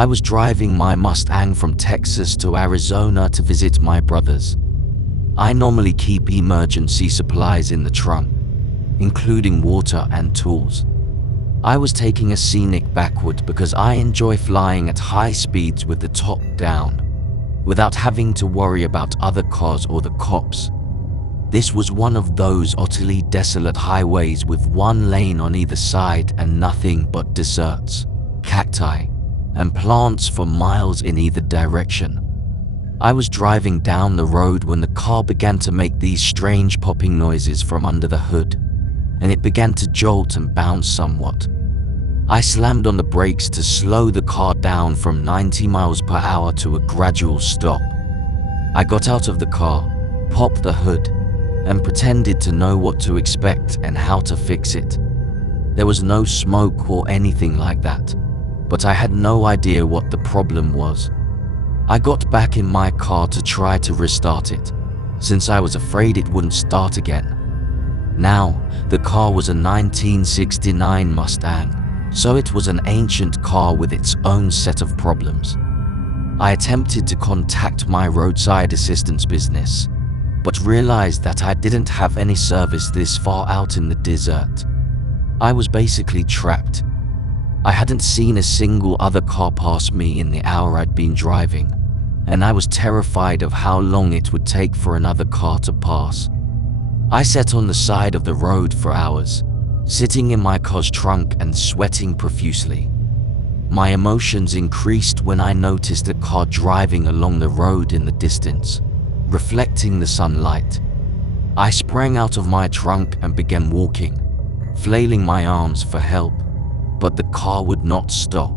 I was driving my Mustang from Texas to Arizona to visit my brothers. I normally keep emergency supplies in the trunk, including water and tools. I was taking a scenic backward because I enjoy flying at high speeds with the top down, without having to worry about other cars or the cops. This was one of those utterly desolate highways with one lane on either side and nothing but deserts, cacti, and plants for miles in either direction. I was driving down the road when the car began to make these strange popping noises from under the hood, and it began to jolt and bounce somewhat. I slammed on the brakes to slow the car down from 90 miles per hour to a gradual stop. I got out of the car, popped the hood, and pretended to know what to expect and how to fix it. There was no smoke or anything like that, but I had no idea what the problem was. I got back in my car to try to restart it, since I was afraid it wouldn't start again. Now, the car was a 1969 Mustang, so it was an ancient car with its own set of problems. I attempted to contact my roadside assistance business, but realized that I didn't have any service this far out in the desert. I was basically trapped. I hadn't seen a single other car pass me in the hour I'd been driving, and I was terrified of how long it would take for another car to pass. I sat on the side of the road for hours, sitting in my car's trunk and sweating profusely. My emotions increased when I noticed a car driving along the road in the distance, reflecting the sunlight. I sprang out of my trunk and began walking, flailing my arms for help, but the car would not stop.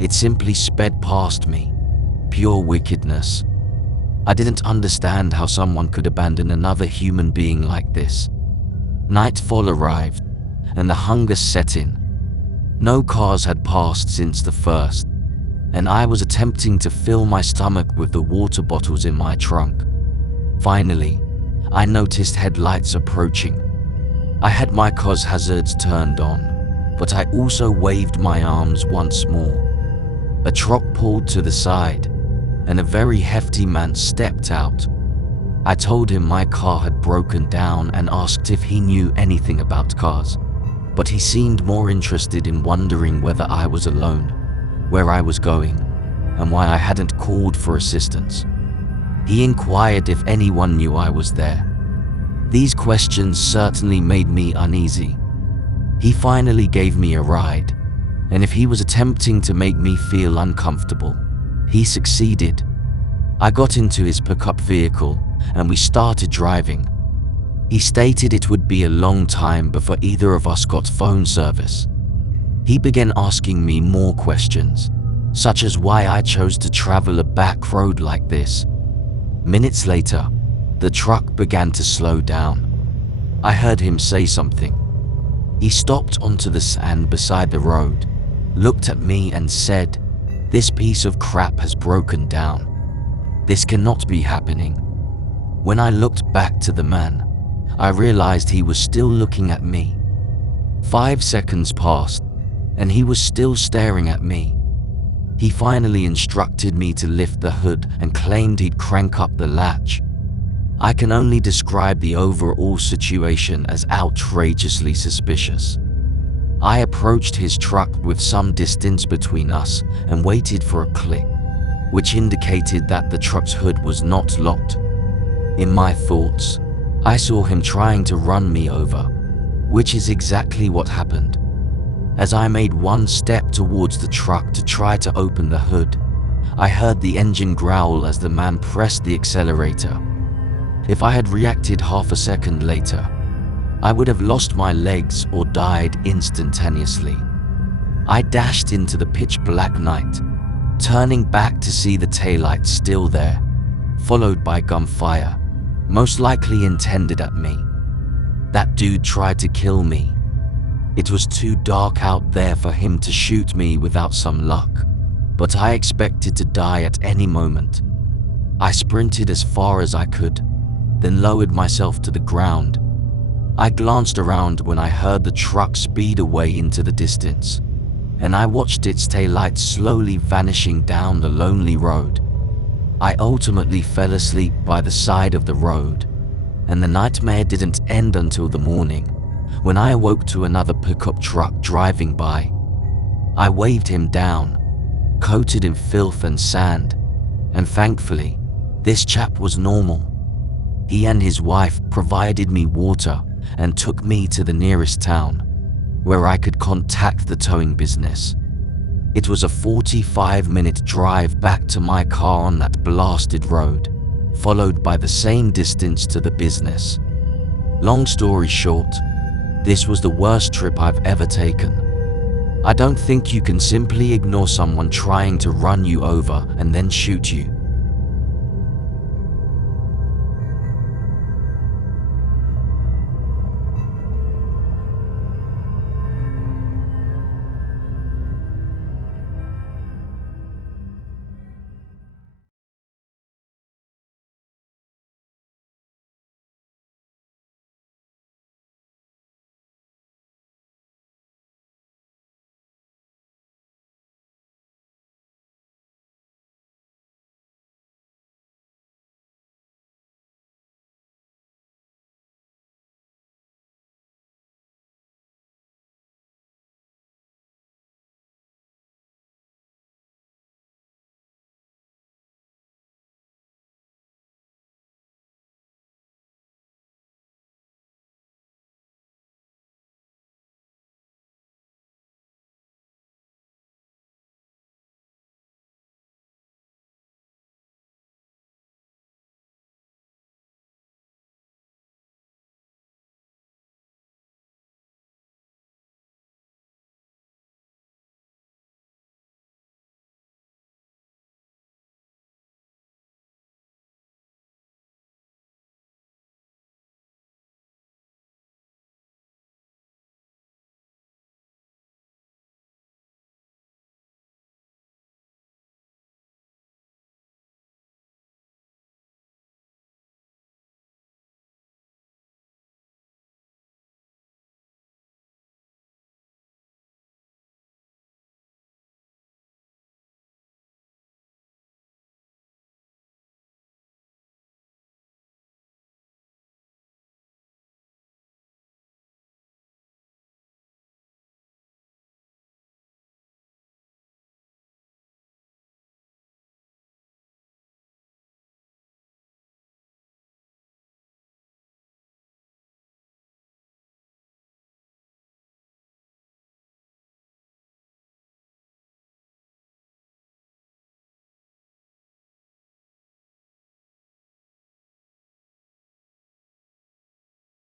It simply sped past me. Pure wickedness. I didn't understand how someone could abandon another human being like this. Nightfall arrived, and the hunger set in. No cars had passed since the first, and I was attempting to fill my stomach with the water bottles in my trunk. Finally, I noticed headlights approaching. I had my car's hazards turned on, but I also waved my arms once more. A truck pulled to the side, and a very hefty man stepped out. I told him my car had broken down and asked if he knew anything about cars, but he seemed more interested in wondering whether I was alone, where I was going, and why I hadn't called for assistance. He inquired if anyone knew I was there. These questions certainly made me uneasy. He finally gave me a ride, and if he was attempting to make me feel uncomfortable, he succeeded. I got into his pickup vehicle and we started driving. He stated it would be a long time before either of us got phone service. He began asking me more questions, such as why I chose to travel a back road like this. Minutes later, the truck began to slow down. I heard him say something. He stopped onto the sand beside the road, looked at me and said, "This piece of crap has broken down. This cannot be happening." When I looked back to the man, I realized he was still looking at me. 5 seconds passed, and he was still staring at me. He finally instructed me to lift the hood and claimed he'd crank up the latch. I can only describe the overall situation as outrageously suspicious. I approached his truck with some distance between us and waited for a click, which indicated that the truck's hood was not locked. In my thoughts, I saw him trying to run me over, which is exactly what happened. As I made one step towards the truck to try to open the hood, I heard the engine growl as the man pressed the accelerator. If I had reacted half a second later, I would have lost my legs or died instantaneously. I dashed into the pitch black night, turning back to see the taillights still there, followed by gunfire, most likely intended at me. That dude tried to kill me. It was too dark out there for him to shoot me without some luck, but I expected to die at any moment. I sprinted as far as I could, then lowered myself to the ground. I glanced around when I heard the truck speed away into the distance. and I watched its taillights slowly vanishing down the lonely road. I ultimately fell asleep by the side of the road, and the nightmare didn't end until the morning, when I awoke to another pickup truck driving by. I waved him down, coated in filth and sand, and thankfully, this chap was normal. He and his wife provided me water and took me to the nearest town, where I could contact the towing business. It was a 45-minute drive back to my car on that blasted road, followed by the same distance to the business. Long story short, this was the worst trip I've ever taken. I don't think you can simply ignore someone trying to run you over and then shoot you.